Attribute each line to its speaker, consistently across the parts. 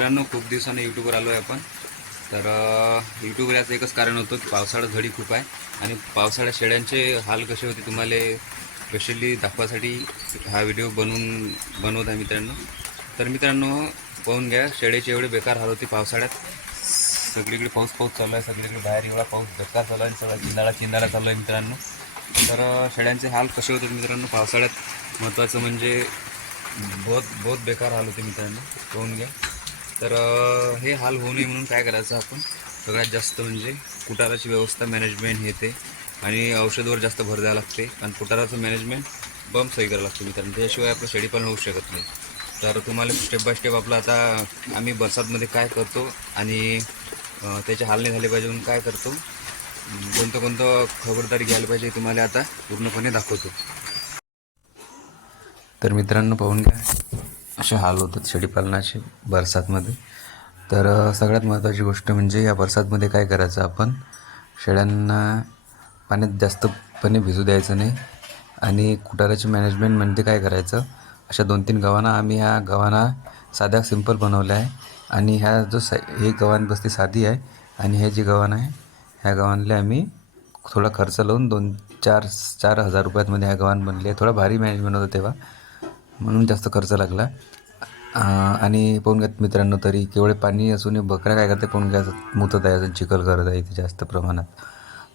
Speaker 1: मित्रांनो खूप दिवसांनी यूट्यूबवर आलो आहे आपण. तर यूट्यूबवर याचं एकच कारण होतं की पावसाळा झडी खूप आहे आणि पावसाळ्यात शेळ्यांचे हाल कसे होते तुम्हाला स्पेशली दाखवासाठी हा व्हिडिओ बनवून बनवत आहे मित्रांनो. तर मित्रांनो पाहून घ्या शेळ्याचे एवढे बेकार हाल होते पावसाळ्यात. सगळीकडे पाऊस पाऊस चालू आहे सगळीकडे बाहेर एवढा पाऊस धक्का चालू आहे सगळा चिंदाळा चिंदाळा चालू आहे मित्रांनो. तर शेळ्यांचे हाल कसे होते मित्रांनो पावसाळ्यात? महत्त्वाचं म्हणजे बहुत बहुत बेकार हाल होते मित्रांनो. पाहून घ्या. तर हे हाल होऊ नये म्हणून काय करायचं आपण? सगळ्यात जास्त म्हणजे कुटाराची व्यवस्था मॅनेजमेंट हे ते. आणि औषधावर जास्त भर द्यावं लागते. कारण कुटाराचं मॅनेजमेंट बम सही करावं लागतं मित्रांनो. त्याशिवाय आपलं पण होऊ शकत नाही. तर तुम्हाला स्टेप बाय स्टेप आपलं आता आम्ही बरसातमध्ये काय करतो आणि त्याचे हाल नाही झाले पाहिजे म्हणून काय करतो? कोणतं कोणतं खबरदारी घ्यायला पाहिजे तुम्हाला आता पूर्णपणे दाखवतो. तर मित्रांनो पाहून घ्या. असे हाल होतात शेळीपालनाचे बरसातमध्ये. तर सगळ्यात महत्त्वाची गोष्ट म्हणजे या बरसातमध्ये काय करायचं आपण? शेळ्यांना पाण्यात जास्तपणे भिजू द्यायचं नाही आणि कुटाराची मॅनेजमेंट म्हणजे काय करायचं? अशा दोन तीन गव्हाणा आम्ही ह्या गव्हाणा साध्या सिंपल बनवल्या आहे आणि ह्या जो सा ही गव्हाण बसती साधी आहे आणि हे जी गव्हाण आहे ह्या गव्हाणला आम्ही थोडा खर्च लावून दोन चार चार हजार रुपयातमध्ये ह्या गव्हाण बनली आहे. थोडा भारी मॅनेजमेंट होतं तेव्हा. म्हणून जास्त खर्च लागला. आणि पाहून घ्या मित्रांनो तरी केवळ पाणी असून बकऱ्या काय करते? पोनग्यात मुतत आहे अजून चिखल करत आहे इथे जास्त प्रमाणात.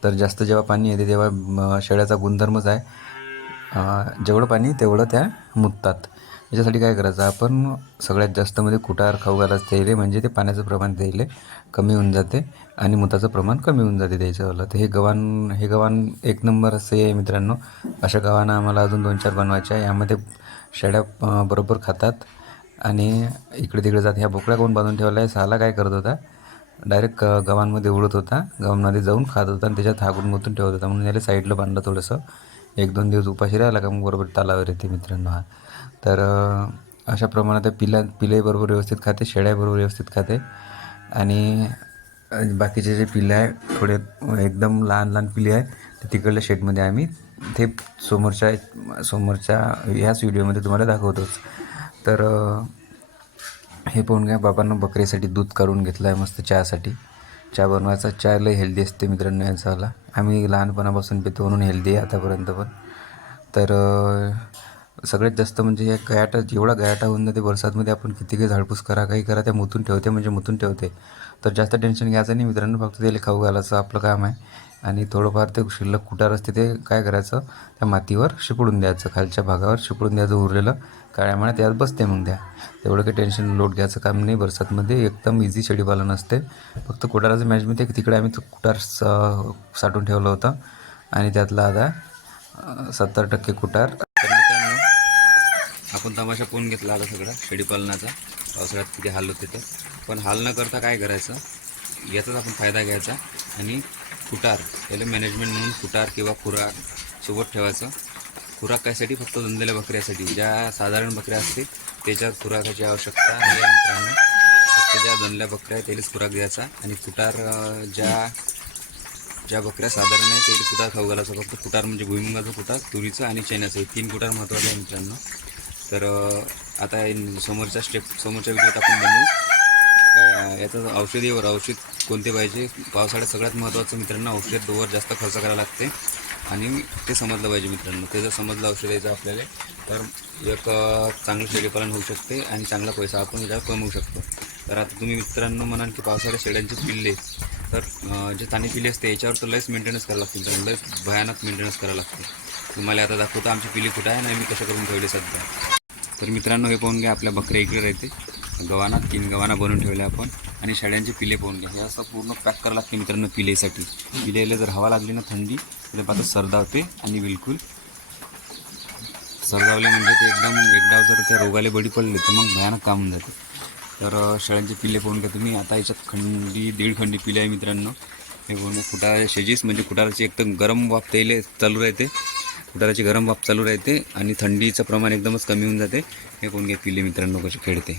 Speaker 1: तर जास्त जेव्हा पाणी येते तेव्हा शेळ्याचा गुणधर्मच आहे. जेवढं पाणी तेवढं त्या मुततात. याच्यासाठी काय करायचं? आपण सगळ्यात जास्तमध्ये म्हणजे कुटार खाऊ घालायचं त्याले म्हणजे ते पाण्याचं प्रमाण त्याले कमी होऊन जाते आणि मुताचं प्रमाण कमी होऊन जाते त्याच्यावालं तर हे गव्हाण हे गव्हाण एक नंबर असं आहे मित्रांनो. अशा गव्हाणं आम्हाला अजून दोन चार बनवायचे आहे. यामध्ये शेळ्या बरोबर खातात. आणि इकडे तिकडे जात ह्या बोकड्या कोण बांधून ठेवला आहे साला काय करत होता? डायरेक्ट गव्हांमध्ये उडत होता. गव्हांमध्ये जाऊन खात होता आणि त्याच्यात हागून गुंतून ठेवत होता. म्हणून याला साईडला बांधलं थोडंसं. एक दोन दिवस उपाशी राहिला का मग बरोबर तालावर येते मित्रांनो हा. तर अशा प्रमाणात त्या पिला पिलेबरोबर व्यवस्थित खाते शेळ्याबरोबर व्यवस्थित खाते. आणि बाकीचे जे पिले आहे थोडे एकदम लहान लहान पिले आहे ते तिकडल्या शेडमध्ये आम्ही ते समोरच्या समोरच्या ह्याच व्हिडिओमध्ये तुम्हाला दाखवतोच. तर हे पाहून घ्या बाबांना बकरीसाठी दूध काढून घेतलं आहे मस्त चहासाठी. चहा बनवायचा चहा लय हेल्दी असते मित्रांनो यांचावाला आम्ही लहानपणापासून पितो म्हणून हेल्दी आहे आतापर्यंत पण. तर सगळ्यात जास्त म्हणजे या गयाटा जेवढा गयाटा होऊन जाते बरसातमध्ये आपण किती काही झाडपूस करा काही करा त्या मुतून ठेवते म्हणजे मुतून ठेवते. तर जास्त टेन्शन घ्यायचं नाही. मित्रांनो फक्त ते खाऊ घालायचं आपलं काम आहे. आणि थोडंफार ते शिल्लक कुटार असते ते काय करायचं? त्या मातीवर शिपडून द्यायचं. खालच्या भागावर शिपडून द्यायचं उरलेलं. काळ्या त्यात बसते मग द्या तेवढं काही टेन्शन लोट घ्यायचं काम नाही. बरसातमध्ये एकदम इझी शेळीपालन असते फक्त कुटाराचं मॅनेजमेंट आहे की तिकडे आम्ही तो कुटार स- साठवून ठेवलं होतं. आणि त्यातला आता सत्तर टक्के कुटार आपण तमाशा कोण घेतला आता सगळा? शेळीपालनाचा पावसाळ्यात किती हाल होते तर. पण हाल न करता काय करायचं? याचाच आपण फायदा घ्यायचा. आणि कुटार त्याला मॅनेजमेंट म्हणून फुटार किंवा खुराक सोबत ठेवायचं. खुराक कायसाठी? फक्त धंदेल्या बकऱ्यासाठी ज्या साधारण बकऱ्या असते त्याच्यात खुराकाची आवश्यकता आहे मित्रांनो. फक्त ज्या धनल्या बकऱ्या आहे त्यालाच खुराक द्यायचा. आणि कुटार ज्या ज्या बकऱ्या साधारण आहे त्याला कुटार खाऊ घालायचं. फक्त कुटार म्हणजे भुईमुगाचं कुटार तुरीचं आणि चण्याचं. हे तीन कुटार महत्त्वाचं आहे मित्रांनो. तर आता समोरच्या स्टेप समोरच्या व्हिडिओत आपण बनवू. याचं औषधीवर औषध कोणते पाहिजे? पावसाळ्यात सगळ्यात महत्त्वाचं मित्रांनो औषधवर जास्त खर्च करायला लागते. आणि ते समजलं पाहिजे मित्रांनो. ते जर समजलं औषध यायचं आपल्याला तर एक चांगलं शेळीपालन होऊ शकते आणि चांगला पैसा आपण याच्यावर कमवू शकतो. तर आता तुम्ही मित्रांनो म्हणाल की पावसाळ्यात शेळ्यांचे पिल्ले तर जे ताणी पिल्ले असते याच्यावर तर लयच मेंटेनन्स करावं लागते मित्रांनो. लयच भयानक मेंटेनन्स करावं लागते. तुम्हाला आता दाखवतो आमची पिली कुठं आहे आणि मी कसं करून ठेवली सध्या. तर मित्रांनो हे पाहून घ्या आपल्या बकऱ्या इकडे राहते. गव्हाणा तीन गव्हाणा बनवून ठेवले आपण. आणि शेळ्यांचे पिले पाहून घ्या. हे असं पूर्ण पॅक करावं लागते मित्रांनो पिलेसाठी. पिलेला जर हवा लागली ना थंडी तर पाहता सरदावते आणि बिलकुल सरदावले म्हणजे ते एकदम एकदा जर त्या रोगाला बळी पडले तर मग भयानक काम होऊन जाते. तर अं, शेळ्यांचे पिल्ले पाहून घ्या तुम्ही. आता याच्यात खंडी दीड खंडी पिले आहे मित्रांनो. हे पाहून कुटारा शेजीस म्हणजे कुटाराची एकदम गरम वाफ त्याले चालू राहते. कुटाराची गरम वाफ चालू राहते आणि थंडीचं प्रमाण एकदमच कमी होऊन जाते. हे कोण घ्या मित्रांनो कसे खेळते.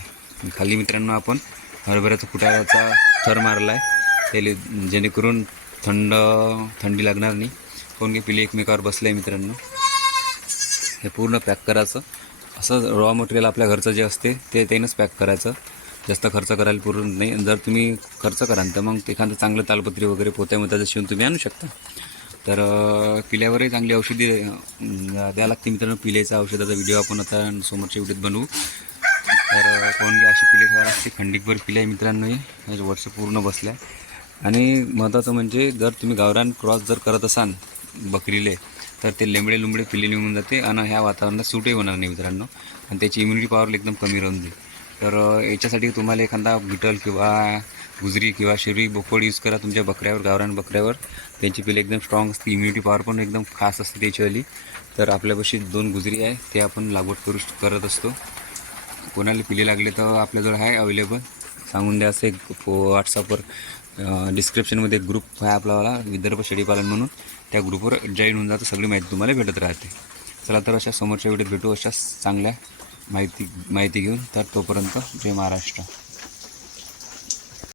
Speaker 1: खाली मित्रांनो आपण हरभऱ्याचा फुटाऱ्याचा थर मारला आहे त्याले जेणेकरून थंड थंडी लागणार नाही. कोण घ्या पिले एकमेकावर बसले आहे मित्रांनो. हे पूर्ण पॅक करायचं. असं रॉ मटेरियल आपल्या घरचं जे असते ते त्यानंच पॅक करायचं. जास्त खर्च करायला पुरत नाही. जर तुम्ही खर्च कराल तर मग एखादं चांगलं तालपत्री वगैरे पोत्यामध्ये शिवून तुम्ही आणू शकता. तर पिल्यावरही चांगली औषधी द्यावं लागते मित्रांनो. पिल्याचा औषधाचा व्हिडिओ आपण आता समोरच्या व्हिडिओत बनवू. तर कोण पाहून अशी पिले ठेवा लागते खंडिकभर पिले आहे मित्रांनो. वर्ष पूर्ण बसल्या. आणि महत्त्वाचं म्हणजे जर तुम्ही गावरान क्रॉस जर करत असाल बकरीले तर ते लेंबडे लुंबडे पिले निघून जाते आणि ह्या वातावरणात सूटही होणार नाही मित्रांनो. आणि त्याची इम्युनिटी पॉवर एकदम कमी राहून जाईल. तर याच्यासाठी तुम्हाला एखादा गिटल किंवा गुजरी किंवा शिरी बोकड यूज करा तुमच्या बकऱ्यावर गावरान बकऱ्यावर. त्यांची पिल्ले एकदम स्ट्रॉंग असते इम्युनिटी पॉवर पण एकदम खास असते त्याच्यावाली. तर आपल्यापाशी दोन गुजरी आहे ते आपण लागवड करू करत असतो. कोणाला पिले लागले तर आपल्याजवळ आहे अवेलेबल सांगून द्या असं एक व्हॉट्सअपवर डिस्क्रिप्शनमध्ये एक ग्रुप आहे आपलावाला विदर्भ शेळीपालन म्हणून. त्या ग्रुपवर जॉईन होऊन जातं सगळी माहिती तुम्हाला भेटत राहते. चला तर अशा समोरच्या वेळेत भेटू अशा चांगल्या माहिती माहिती घेऊन तर तोपर्यंत जय महाराष्ट्र.